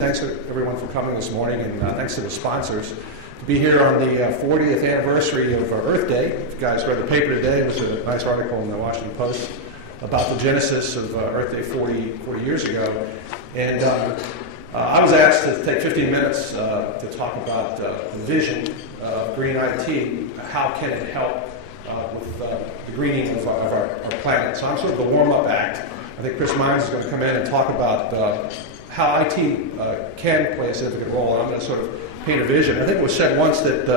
Thanks to everyone for coming this morning, and thanks to the sponsors. To be here on the 40th anniversary of Earth Day. If you guys read the paper today, it was a nice article in the Washington Post about the genesis of Earth Day 40 years ago. And I was asked to take 15 minutes to talk about the vision of green IT. How can it help with the greening of our planet? So I'm sort of the warm-up act. I think Chris Mines is going to come in and talk about how IT can play a significant role, and I'm going to sort of paint a vision. I think it was said once that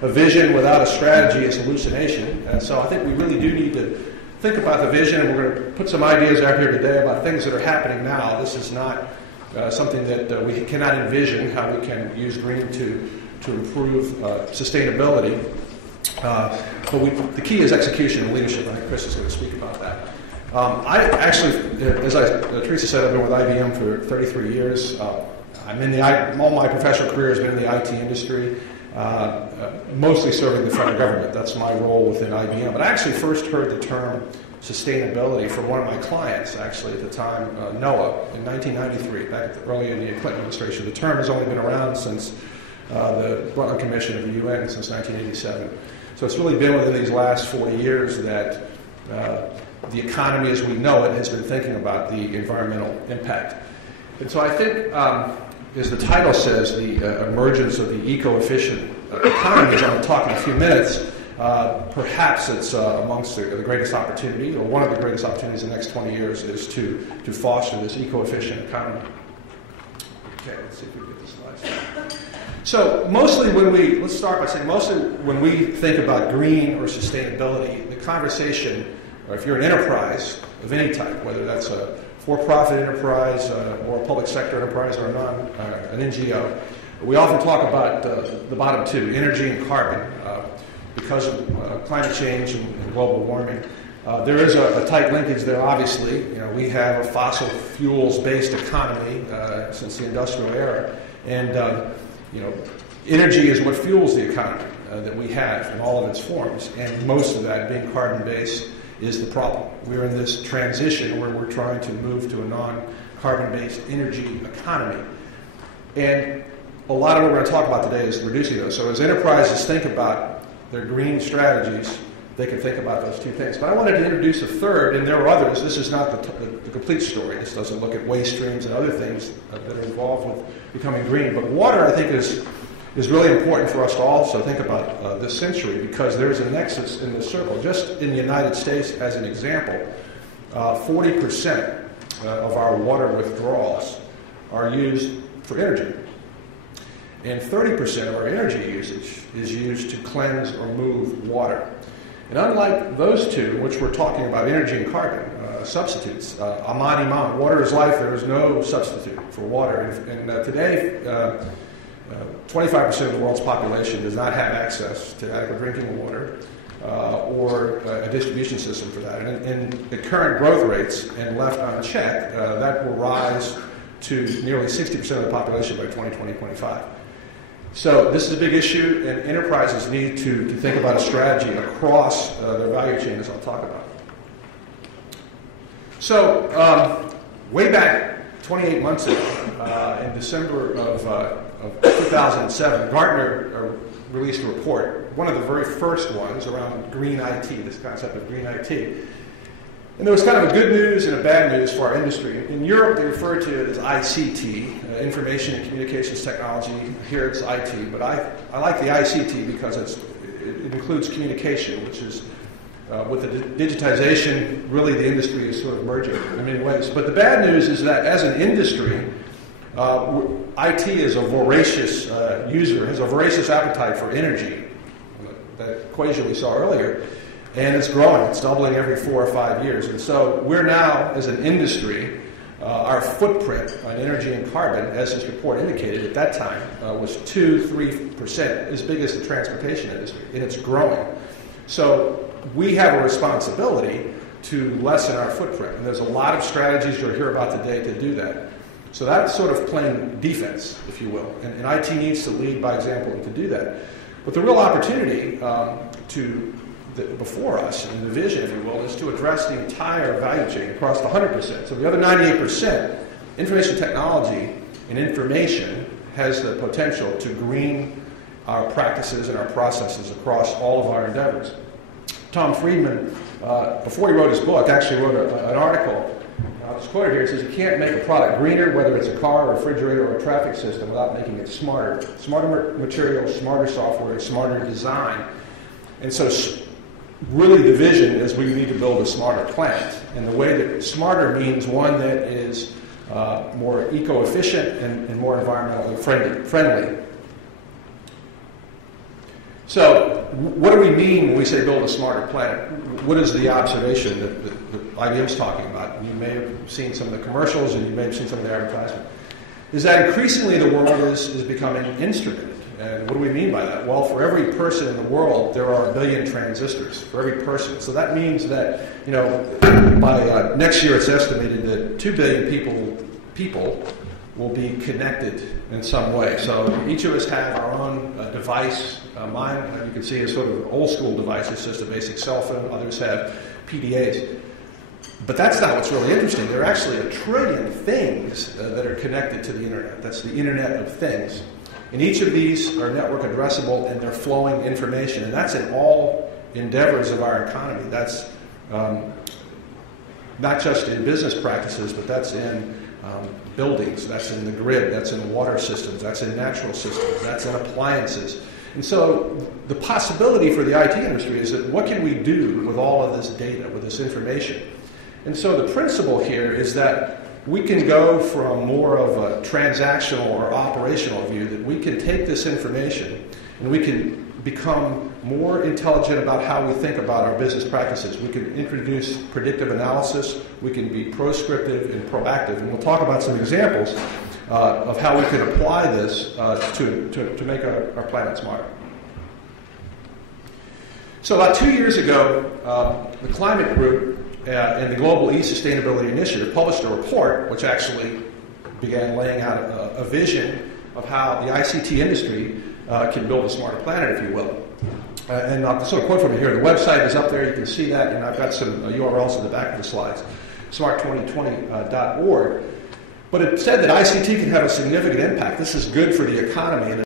a vision without a strategy is hallucination, and so I think we really do need to think about the vision, and we're going to put some ideas out here today about things that are happening now. This is not something that we cannot envision, how we can use green to improve sustainability. But the key is execution and leadership. I think Chris is going to speak about that. I actually, as Teresa said, I've been with IBM for 33 years. I'm in all my professional career has been in the IT industry, mostly serving the federal government. That's my role within IBM. But I actually first heard the term sustainability from one of my clients, actually, at the time, NOAA, in 1993, back early in the Clinton administration. The term has only been around since the Brundtland Commission of the UN since 1987. So it's really been within these last 40 years that the economy as we know it has been thinking about the environmental impact. And so I think, as the title says, the emergence of the eco-efficient economy, as I'm going to talk in a few minutes, perhaps it's amongst the greatest opportunity, or one of the greatest opportunities in the next 20 years is to foster this eco-efficient economy. Okay, let's see if we can get the slides. So mostly let's start by saying, mostly when we think about green or sustainability, the conversation, or if you're an enterprise of any type, whether that's a for-profit enterprise or a public sector enterprise or an NGO, we often talk about the bottom two, energy and carbon, because of climate change and global warming. There is a tight linkage there, obviously. You know, we have a fossil fuels-based economy since the industrial era, and energy is what fuels the economy that we have in all of its forms, and most of that being carbon-based is the problem. We're in this transition where we're trying to move to a non-carbon-based energy economy. And a lot of what we're going to talk about today is reducing those. So as enterprises think about their green strategies, they can think about those two things. But I wanted to introduce a third, and there are others. This is not the complete story. This doesn't look at waste streams and other things that are involved with becoming green. But water, I think, is really important for us to also think about this century, because there's a nexus in this circle. Just in the United States, as an example, 40% of our water withdrawals are used for energy. And 30% of our energy usage is used to cleanse or move water. And unlike those two, which we're talking about energy and carbon substitutes, Aman Iman, water is life, there is no substitute for water. And today, 25% of the world's population does not have access to adequate drinking water or a distribution system for that. And at current growth rates, and left unchecked, that will rise to nearly 60% of the population by 2025. So this is a big issue, and enterprises need to think about a strategy across their value chain, as I'll talk about. So way back 28 months ago, in December of 2007, Gartner released a report, one of the very first ones around green IT, this concept of green IT. And there was kind of a good news and a bad news for our industry. In Europe, they refer to it as ICT, Information and Communications Technology. Here it's IT, but I like the ICT because it includes communication, which is, with the digitization, really the industry is sort of merging in many ways. But the bad news is that as an industry, IT is a voracious user, has a voracious appetite for energy, that equation we saw earlier, and it's growing. It's doubling every 4 or 5 years. And so we're now, as an industry, our footprint on energy and carbon, as this report indicated at that time, was 2-3% as big as the transportation industry, and it's growing. So we have a responsibility to lessen our footprint, and there's a lot of strategies you'll hear about today to do that. So that's sort of playing defense, if you will, and IT needs to lead by example and to do that. But the real opportunity before us, and the vision, if you will, is to address the entire value chain across the 100%. So the other 98%, information technology and information has the potential to green our practices and our processes across all of our endeavors. Tom Friedman, before he wrote his book, actually wrote an article. I'll just quote it here. It says, you can't make a product greener, whether it's a car, a refrigerator, or a traffic system, without making it smarter. Smarter materials, smarter software, smarter design. And so really the vision is we need to build a smarter planet. And the way that smarter means one that is more eco-efficient and more environmentally friendly. So what do we mean when we say build a smarter planet? What is the observation that IBM's talking about? You may have seen some of the commercials and you may have seen some of the advertisement. Is that increasingly the world is becoming instrumented. And what do we mean by that? Well, for every person in the world, there are 1 billion transistors, for every person. So that means that, you know, by next year it's estimated that 2 billion people will be connected in some way. So each of us have our own device. Mine, you can see, is sort of an old school device. It's just a basic cell phone. Others have PDAs. But that's not what's really interesting. There are actually 1 trillion things that are connected to the internet. That's the Internet of Things. And each of these are network addressable, and they're flowing information. And that's in all endeavors of our economy. That's not just in business practices, but that's in buildings, that's in the grid, that's in water systems, that's in natural systems, that's in appliances. And so the possibility for the IT industry is that what can we do with all of this data, with this information? And so the principle here is that we can go from more of a transactional or operational view, that we can take this information and we can become more intelligent about how we think about our business practices. We can introduce predictive analysis, we can be proscriptive and proactive, and we'll talk about some examples of how we can apply this to make our planet smarter. So about 2 years ago, the Climate Group and the Global E-Sustainability Initiative published a report which actually began laying out a vision of how the ICT industry can build a smarter planet, if you will. And I'll sort of quote from it here. The website is up there. You can see that, and I've got some URLs in the back of the slides, smart2020.org. But it said that ICT can have a significant impact. This is good for the economy. And